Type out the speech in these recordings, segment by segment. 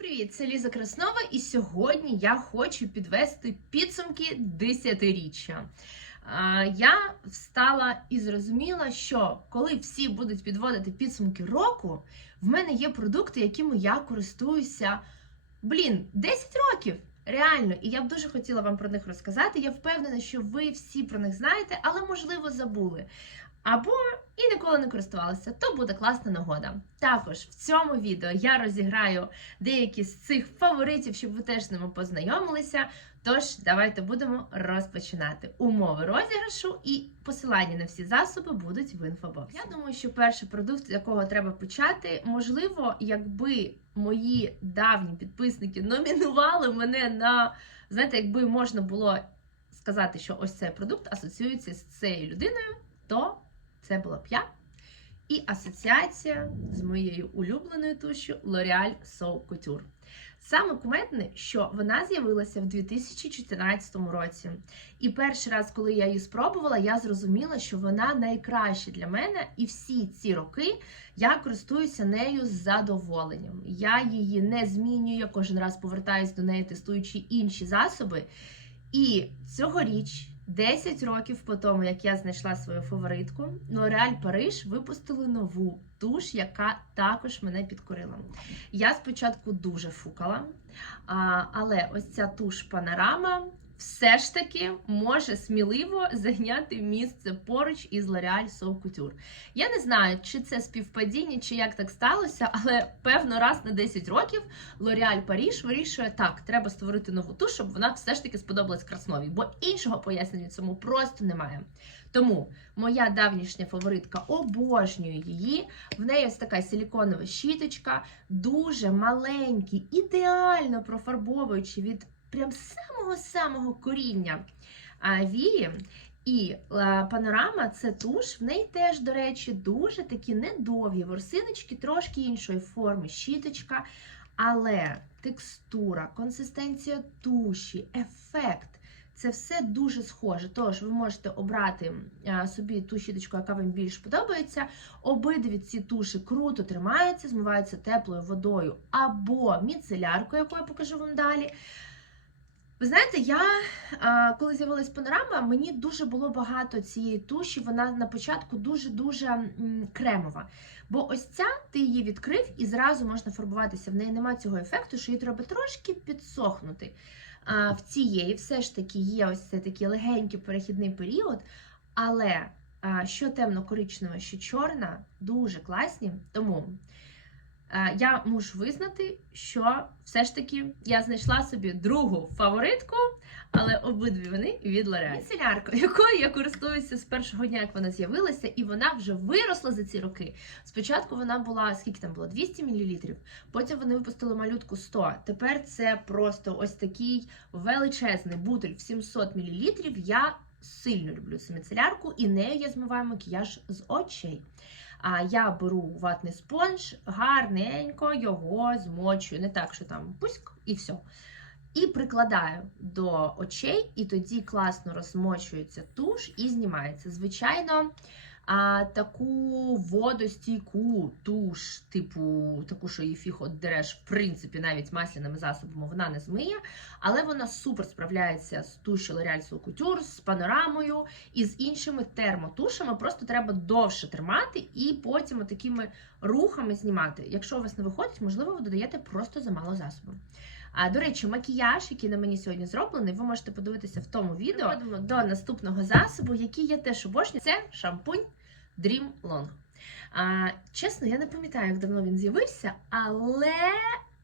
привіт! Це Ліза Краснова, і сьогодні я хочу підвести підсумки десятиріччя. Я встала і зрозуміла, що коли всі будуть підводити підсумки року, в мене є продукти, якими я користуюся блін 10 років. Реально, і я б дуже хотіла вам про них розказати. Я впевнена, що ви всі про них знаєте, але можливо забули. Або і ніколи не користувалися, то буде класна нагода. Також в цьому відео я розіграю деякі з цих фаворитів, щоб ви теж з ними познайомилися. Тож, давайте будемо розпочинати. Умови розіграшу і посилання на всі засоби будуть в інфобоксі. Я думаю, що перший продукт, з якого треба почати, можливо, якби мої давні підписники номінували мене на знаєте, якби можна було сказати, що ось цей продукт асоціюється з цією людиною, то це була б я. І асоціація з моєю улюбленою тушю L'Oreal So Couture. Саме куметне, що вона з'явилася в 2014 році. І перший раз, коли я її спробувала, я зрозуміла, що вона найкраща для мене, і всі ці роки я користуюся нею з задоволенням. Я її не змінюю, кожен раз повертаюсь до неї, тестуючи інші засоби. І цьогоріч, 10 років по тому, як я знайшла свою фаворитку, L'Oréal Париж випустили нову туш, яка також мене підкорила. Я спочатку дуже фукала, але ось ця туш панорама все ж таки може сміливо зайняти місце поруч із L'Oréal So Couture. Я не знаю, чи це співпадіння, чи як так сталося, але певно раз на 10 років L'Oréal Paris вирішує так, треба створити нову туш, щоб вона все ж таки сподобалась Красновій, бо іншого пояснення цьому просто немає. Тому моя давнішня фаворитка обожнює її. В неї ось така силіконова щіточка, дуже маленький, ідеально профарбовуючи від прям самого-самого коріння вії. І панорама це туш, в неї теж, до речі, дуже такі недовгі ворсиночки, трошки іншої форми, щіточка, але текстура, консистенція туші, ефект. Це все дуже схоже. Тож ви можете обрати собі ту щіточку, яка вам більш подобається. Обидві ці туші круто тримаються, змиваються теплою водою або міцеляркою, яку я покажу вам далі. Ви знаєте, я коли з'явилась панорама, мені дуже було багато цієї туші. Вона на початку дуже-дуже кремова. Бо ось ця ти її відкрив і зразу можна фарбуватися. В неї немає цього ефекту, що її треба трошки підсохнути. В цієї все ж таки є ось цей такий легенький перехідний період, але що темно-коричнева, що чорна, дуже класні. Тому я мушу визнати, що все ж таки я знайшла собі другу фаворитку, але обидві вони від L'Oreal. Міцелярка, якою я користуюся з першого дня, як вона з'явилася, і вона вже виросла за ці роки. Спочатку вона була скільки там було 200 мл, потім вони випустили малютку 100. Тепер це просто ось такий величезний бутиль в 700 мл. Я сильно люблю цю міцелярку, і нею я змиваю макіяж з очей. А я беру ватний спонж, гарненько його змочую, не так, що там пуськ і все. І прикладаю до очей, і тоді класно розмочується туш і знімається. Звичайно, а, таку водостійку туш, типу, таку, що її фіг от дереш, в принципі, навіть масляними засобами вона не змиє, але вона супер справляється з тушю L'Oreal So Couture, з панорамою і з іншими термотушами. Просто треба довше тримати і потім такими рухами знімати. Якщо у вас не виходить, можливо, ви додаєте просто замало засобу. А, до речі, макіяж, який на мені сьогодні зроблений, ви можете подивитися в тому відео. Переходимо до наступного засобу, який я теж обожнюю. Це шампунь Dream Long. А, чесно, я не пам'ятаю, як давно він з'явився, але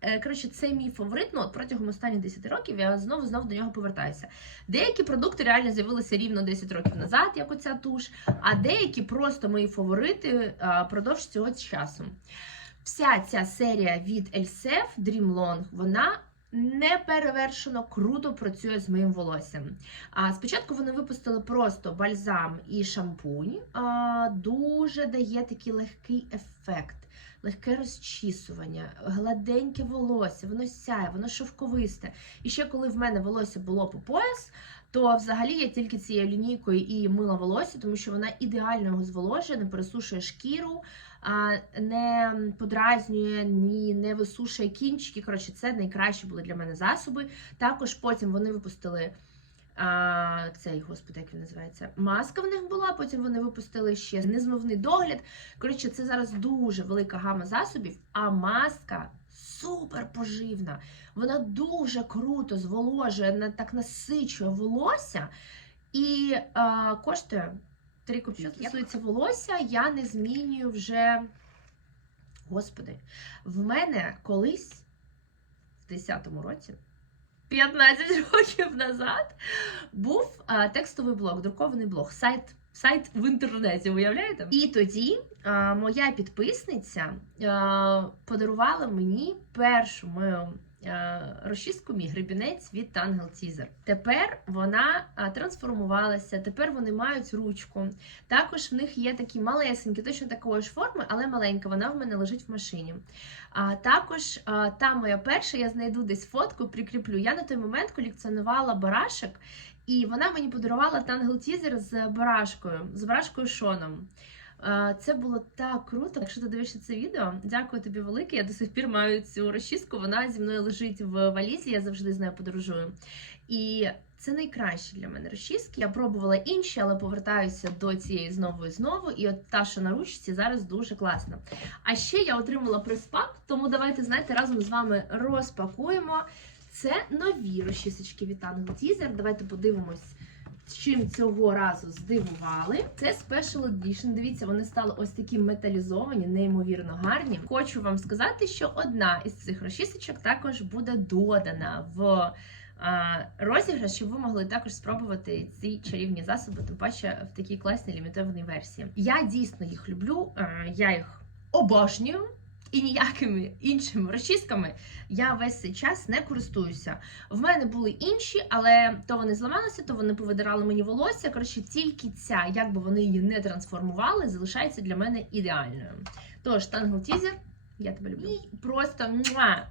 е, коротше, це мій фаворит. Ну, от протягом останніх 10 років я знову знову до нього повертаюся. Деякі продукти реально з'явилися рівно 10 років назад, як оця туш, а деякі просто мої фаворити а, продовж цього часу. Вся ця серія від Elsef Dream Long, вона неперевершено круто працює з моїм волоссям. А спочатку вони випустили просто бальзам і шампунь. А, дуже дає такий легкий ефект. легке розчісування, гладеньке волосся, воно сяє, воно шовковисте. І ще коли в мене волосся було по пояс, то взагалі я тільки цією лінійкою і мила волосся, тому що вона ідеально його зволожує, не пересушує шкіру, не подразнює, ні, не висушує кінчики. Коротше, це найкращі були для мене засоби. Також потім вони випустили. А, цей, господи, як він називається? Маска в них була, потім вони випустили ще незмивний догляд. Коротше, це зараз дуже велика гама засобів, а маска супер поживна. Вона дуже круто зволожує, так насичує волосся і а, коштує 3 копійки. Що стосується волосся, я не змінюю вже. Господи, в мене колись в 10-му році. 15 років назад був а, текстовий блог, друкований блог, сайт, сайт в інтернеті, уявляєте? І тоді а, моя підписниця а, подарувала мені першу мою а, мій гребінець від Tangle Teaser. Тепер вона трансформувалася, тепер вони мають ручку. Також в них є такі малесенькі, точно такої ж форми, але маленька. Вона в мене лежить в машині. А також та моя перша, я знайду десь фотку, прикріплю. Я на той момент колекціонувала барашок, і вона мені подарувала тангл-тізер з барашкою, з барашкою Шоном. Це було так круто. Якщо ти дивишся це відео, дякую тобі велике. Я до сих пір маю цю розчіску. Вона зі мною лежить в валізі, я завжди з нею подорожую. І це найкраще для мене розчіски. Я пробувала інші, але повертаюся до цієї знову і знову. І от та, що на ручці, зараз дуже класна. А ще я отримала прес-пак, тому давайте, знаєте, разом з вами розпакуємо. Це нові розчісочки від Tangle Teaser. Давайте подивимось, чим цього разу здивували. Це Special Edition. Дивіться, вони стали ось такі металізовані, неймовірно гарні. Хочу вам сказати, що одна із цих розчісочок також буде додана в. Розіграш, щоб ви могли також спробувати ці чарівні засоби, тим паче в такій класній лімітованій версії. Я дійсно їх люблю, я їх обожнюю. І ніякими іншими розчісками я весь цей час не користуюся. В мене були інші, але то вони зламалися, то вони повидирали мені волосся. Коротше, тільки ця, як би вони її не трансформували, залишається для мене ідеальною. Тож, тангл тізер, я тебе люблю. І просто муа,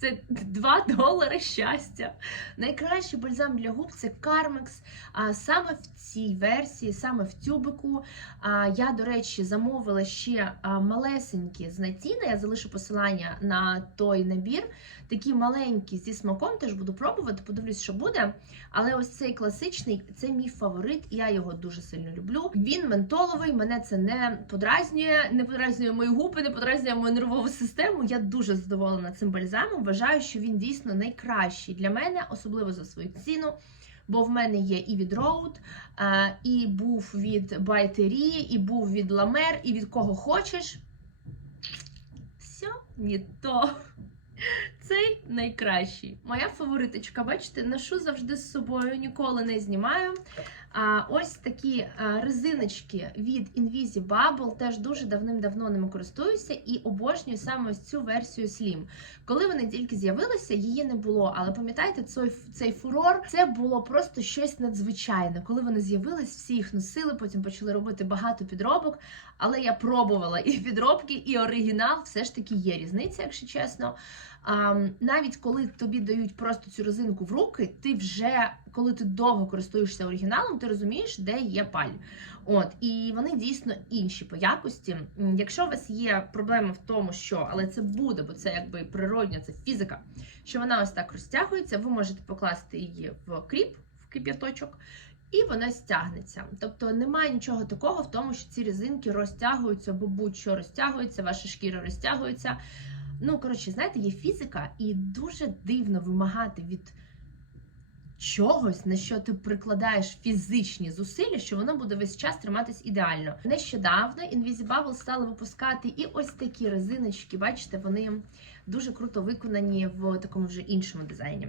це 2 долари щастя. Найкращий бальзам для губ це Carmex. А саме в цій версії, саме в тюбику. А, я, до речі, замовила ще малесенькі з Натіна. Я залишу посилання на той набір. Такі маленькі зі смаком, теж буду пробувати, подивлюсь, що буде. Але ось цей класичний це мій фаворит, я його дуже сильно люблю. Він ментоловий, мене це не подразнює, не подразнює мої губи, не подразнює мою нервову систему. Я дуже задоволена цим бальзамом. Вважаю, що він дійсно найкращий для мене, особливо за свою ціну. Бо в мене є і від Road, і був від Байтерії, і був від Ламер, і від кого хочеш. Все, не то. Цей найкращий. Моя фавориточка, бачите, ношу завжди з собою, ніколи не знімаю. Ось такі резиночки від Invisibubble, теж дуже давним-давно ними користуюся і обожнюю саме ось цю версію Slim. Коли вони тільки з'явилися, її не було. Але пам'ятаєте, цей, цей фурор це було просто щось надзвичайне. Коли вони з'явились, всі їх носили, потім почали робити багато підробок. Але я пробувала і підробки, і оригінал. Все ж таки є різниця, якщо чесно. А, навіть коли тобі дають просто цю резинку в руки, ти вже коли ти довго користуєшся оригіналом, ти розумієш, де є паль. От і вони дійсно інші по якості. Якщо у вас є проблема в тому, що але це буде, бо це якби природня, це фізика, що вона ось так розтягується, ви можете покласти її в кріп, в кип'яточок. І вона стягнеться. Тобто немає нічого такого в тому, що ці резинки розтягуються, бо будь-що розтягується, ваша шкіра розтягується. Ну, коротше, знаєте, є фізика, і дуже дивно вимагати від чогось, на що ти прикладаєш фізичні зусилля, що воно буде весь час триматись ідеально. Нещодавно Invisibubble стали випускати і ось такі резиночки. Бачите, вони дуже круто виконані в такому вже іншому дизайні.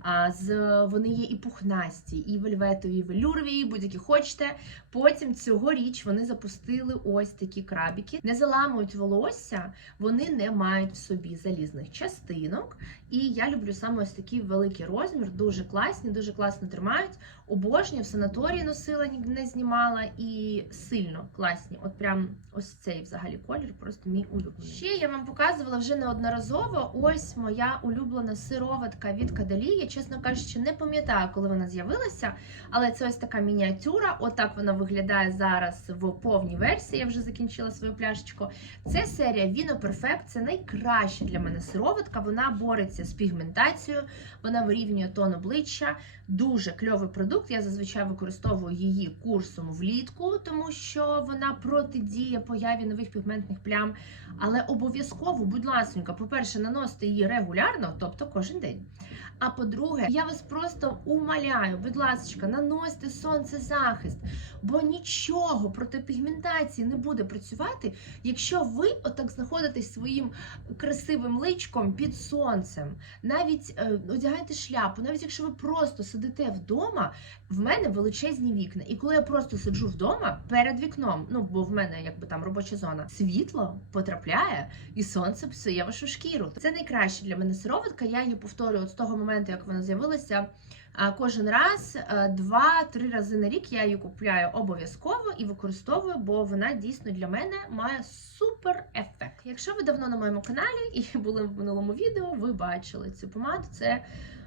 А, з, вони є і пухнасті, і вельветові, і велюрові, будь-які хочете. Потім цьогоріч вони запустили ось такі крабіки. Не заламують волосся, вони не мають в собі залізних частинок. І я люблю саме ось такий великий розмір, дуже класні, дуже класно тримають. Обожнюю, в санаторії носила, не знімала і сильно класні. От прям ось цей взагалі колір, просто мій улюблений. Ще я вам показувала вже неодноразово. Ось моя улюблена сироватка від Кадалі. Я, чесно кажучи, не пам'ятаю, коли вона з'явилася, але це ось така мініатюра. Отак вона виглядає зараз в повній версії. Я вже закінчила свою пляшечку. Це серія Vino Perfect. Це найкраща для мене сироватка. Вона бореться з пігментацією, вона вирівнює тон обличчя. Дуже кльовий продукт. Я зазвичай використовую її курсом влітку, тому що вона протидіє появі нових пігментних плям. Але обов'язково, будь ласка, по-перше, наносити її регулярно, тобто кожен день. А по-друге, я вас просто умоляю, будь ласка, наносьте сонцезахист, бо нічого проти пігментації не буде працювати, якщо ви отак знаходитесь своїм красивим личком під сонцем. Навіть е, одягайте шляпу, навіть якщо ви просто сидите вдома, в мене величезні вікна. І коли я просто сиджу вдома перед вікном, ну бо в мене якби там робоча зона, світло потрапляє і сонце псує вашу шкіру. Це найкраще для мене сироватка. Я її повторюю от з того моменту, як вона з'явилася. Кожен раз е, два-три рази на рік я її купляю обов'язково і використовую, бо вона дійсно для мене має супер ефект. Якщо ви давно на моєму каналі і були в минулому відео, ви бачили цю помаду. Це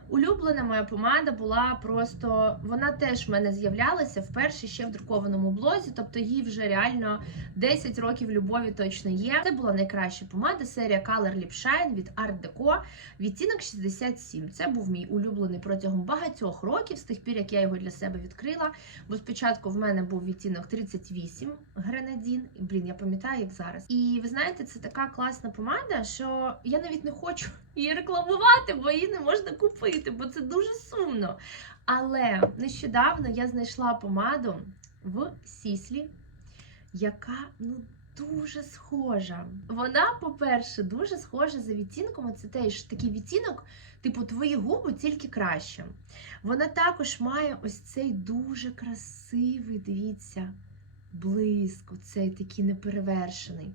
улюблена моя помада була просто. Вона теж в мене з'являлася вперше ще в друкованому блозі, тобто їй вже реально 10 років любові точно є. Це була найкраща помада, серія Color Lip Shine від Art Deco, відтінок 67. Це був мій улюблений протягом багатьох років, з тих пір, як я його для себе відкрила. Бо спочатку в мене був відтінок 38 гренадін. Блін, я пам'ятаю, як зараз. І ви знаєте, це така класна помада, що я навіть не хочу її рекламувати, бо її не можна купити, бо це дуже сумно. Але нещодавно я знайшла помаду в Сіслі, яка ну дуже схожа. Вона, по-перше, дуже схожа за відтінком. Це теж такий відтінок, типу твої губи тільки краще. Вона також має ось цей дуже красивий, дивіться, блиск, оцей такий неперевершений.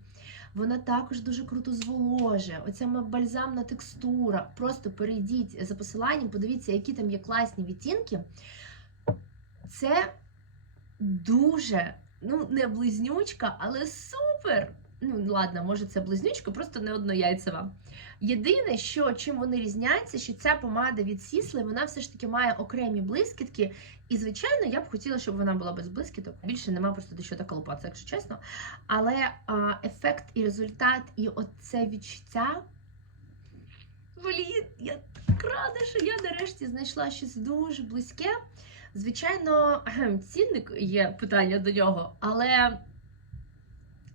Вона також дуже круто зволожує. Оця бальзамна текстура. Просто перейдіть за посиланням, подивіться, які там є класні відтінки. Це дуже, ну, не близнючка, але супер. Ну, ладно, може, це близнючка, просто не однояйцева. Єдине, що чим вони різняться, що ця помада від Сісли, вона все ж таки має окремі блискітки. І, звичайно, я б хотіла, щоб вона була без блискіток. Більше нема просто до що доколупатися, якщо чесно. Але а, ефект і результат, і оце відчуття. Блін, я так рада, що я нарешті знайшла щось дуже близьке. Звичайно, цінник є питання до нього, але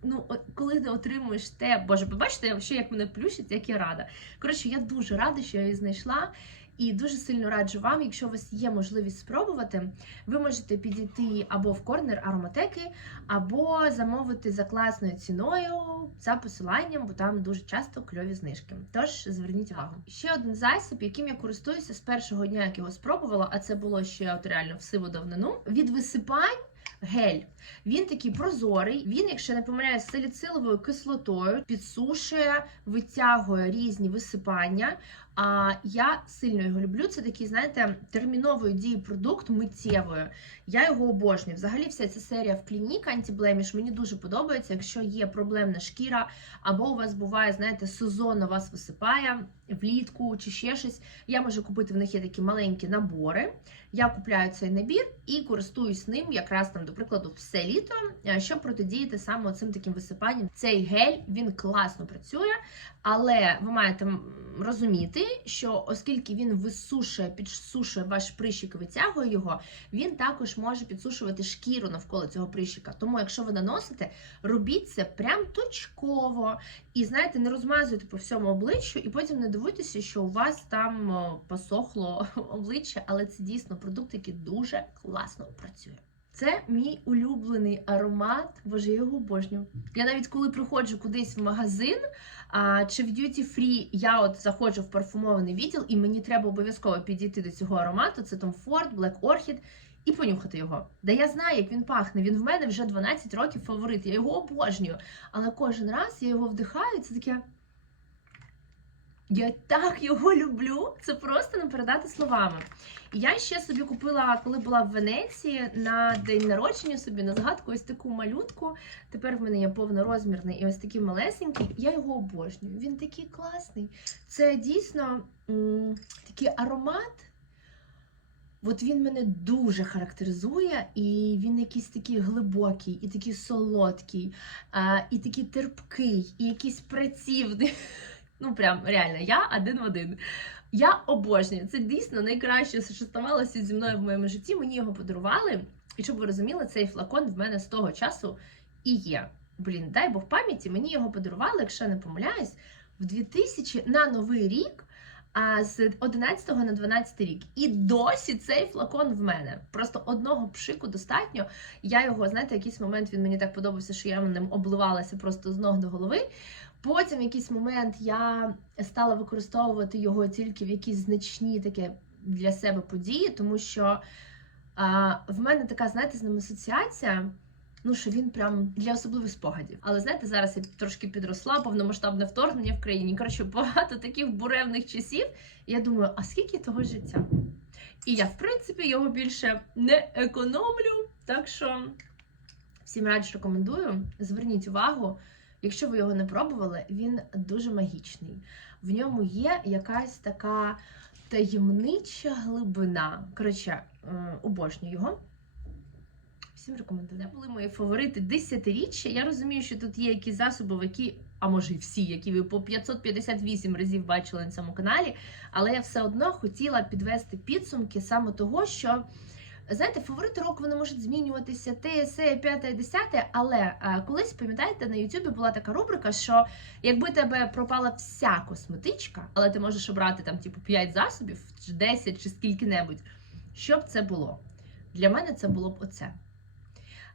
ну, коли ти отримуєш те, боже, побачите, що як мене плющить, як я рада. Коротше, я дуже рада, що я її знайшла. І дуже сильно раджу вам, якщо у вас є можливість спробувати, ви можете підійти або в корнер ароматеки, або замовити за класною ціною за посиланням, бо там дуже часто кльові знижки. Тож зверніть увагу. Ще один засіб, яким я користуюся з першого дня, як його спробувала, а це було ще от реально в сиву давнину. Від висипань гель. Він такий прозорий. Він, якщо не помиляюсь, саліциловою кислотою підсушує, витягує різні висипання. А я сильно його люблю. Це такий, знаєте, термінової дії продукт миттєвої. Я його обожнюю. Взагалі, вся ця серія в клінік антиблеміш мені дуже подобається. Якщо є проблемна шкіра, або у вас буває, знаєте, сезонно вас висипає влітку чи ще щось. Я можу купити в них є такі маленькі набори. Я купляю цей набір і користуюсь ним якраз там, до прикладу, все літо, е, щоб протидіяти саме цим таким висипанням. Цей гель він класно працює, але ви маєте розуміти, що оскільки він висушує, підсушує ваш прищик і витягує його, він також може підсушувати шкіру навколо цього прищика. Тому, якщо ви наносите, робіть це прям точково. І знаєте, не розмазуйте по всьому обличчю, і потім не дивуйтеся, що у вас там посохло обличчя, але це дійсно продукт, який дуже класно працює. Це мій улюблений аромат. Боже, я його обожнюю. Я навіть коли приходжу кудись в магазин а, чи в duty free, я от заходжу в парфумований відділ, і мені треба обов'язково підійти до цього аромату. Це Tom Ford, Black Orchid, і понюхати його. Да я знаю, як він пахне. Він в мене вже 12 років фаворит. Я його обожнюю. Але кожен раз я його вдихаю, це таке. Я так його люблю, це просто не передати словами. Я ще собі купила, коли була в Венеції на день народження собі на згадку ось таку малютку. Тепер в мене є повнорозмірний і ось такий малесенький. Я його обожнюю. Він такий класний. Це дійсно такий аромат. От він мене дуже характеризує, і він якийсь такий глибокий, і такий солодкий, і такий терпкий, і якийсь працівний. Ну, прям реально, я один в один. Я обожнюю. Це дійсно найкраще, що ставалося зі мною в моєму житті. Мені його подарували. І щоб ви розуміли, цей флакон в мене з того часу і є. Блін, дай Бог пам'яті, мені його подарували, якщо я не помиляюсь, в 2000 на новий рік. А з 11 на 12 рік. І досі цей флакон в мене. Просто одного пшику достатньо. Я його, знаєте, якийсь момент він мені так подобався, що я ним обливалася просто з ног до голови. Потім в якийсь момент я стала використовувати його тільки в якісь значні таке для себе події, тому що а, в мене така, знаєте, з ним асоціація. Ну, що він прям для особливих спогадів. Але знаєте, зараз я трошки підросла, повномасштабне вторгнення в країні. Коротше, багато таких буремних часів. І я думаю, а скільки того життя? І я, в принципі, його більше не економлю. Так що всім раджу рекомендую. Зверніть увагу, якщо ви його не пробували, він дуже магічний. В ньому є якась така таємнича глибина. Коротше, е, обожнюю його. Всім рекомендую. Це були мої фаворити десятиріччя. Я розумію, що тут є якісь засоби, які, а може й всі, які ви по 558 разів бачили на цьому каналі. Але я все одно хотіла підвести підсумки саме того, що. Знаєте, фаворити року вони можуть змінюватися, те, се, п'яте, десяте, але а, колись, пам'ятаєте, на Ютубі була така рубрика, що якби тебе пропала вся косметичка, але ти можеш обрати там, типу, 5 засобів, чи 10, чи скільки-небудь, що б це було? Для мене це було б оце.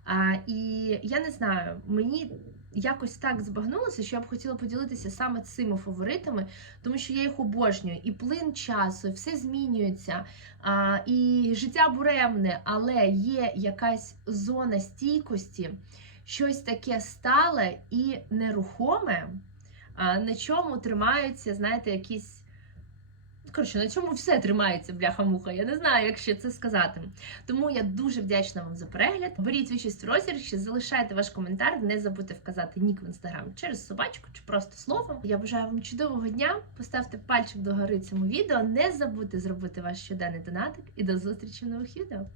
А, і я не знаю, мені якось так збагнулося, що я б хотіла поділитися саме цими фаворитами, тому що я їх обожнюю. І плин часу, і все змінюється, а, і життя буремне, але є якась зона стійкості, щось таке стале і нерухоме, а, на чому тримаються, знаєте, якісь. Коротше, на чому все тримається, бляха-муха. Я не знаю, як ще це сказати. Тому я дуже вдячна вам за перегляд. Беріть участь в розіграші, залишайте ваш коментар, не забудьте вказати нік в інстаграм через собачку чи просто словом. Я бажаю вам чудового дня. Поставте пальчик до гори цьому відео. Не забудьте зробити ваш щоденний донатик і до зустрічі в нових відео.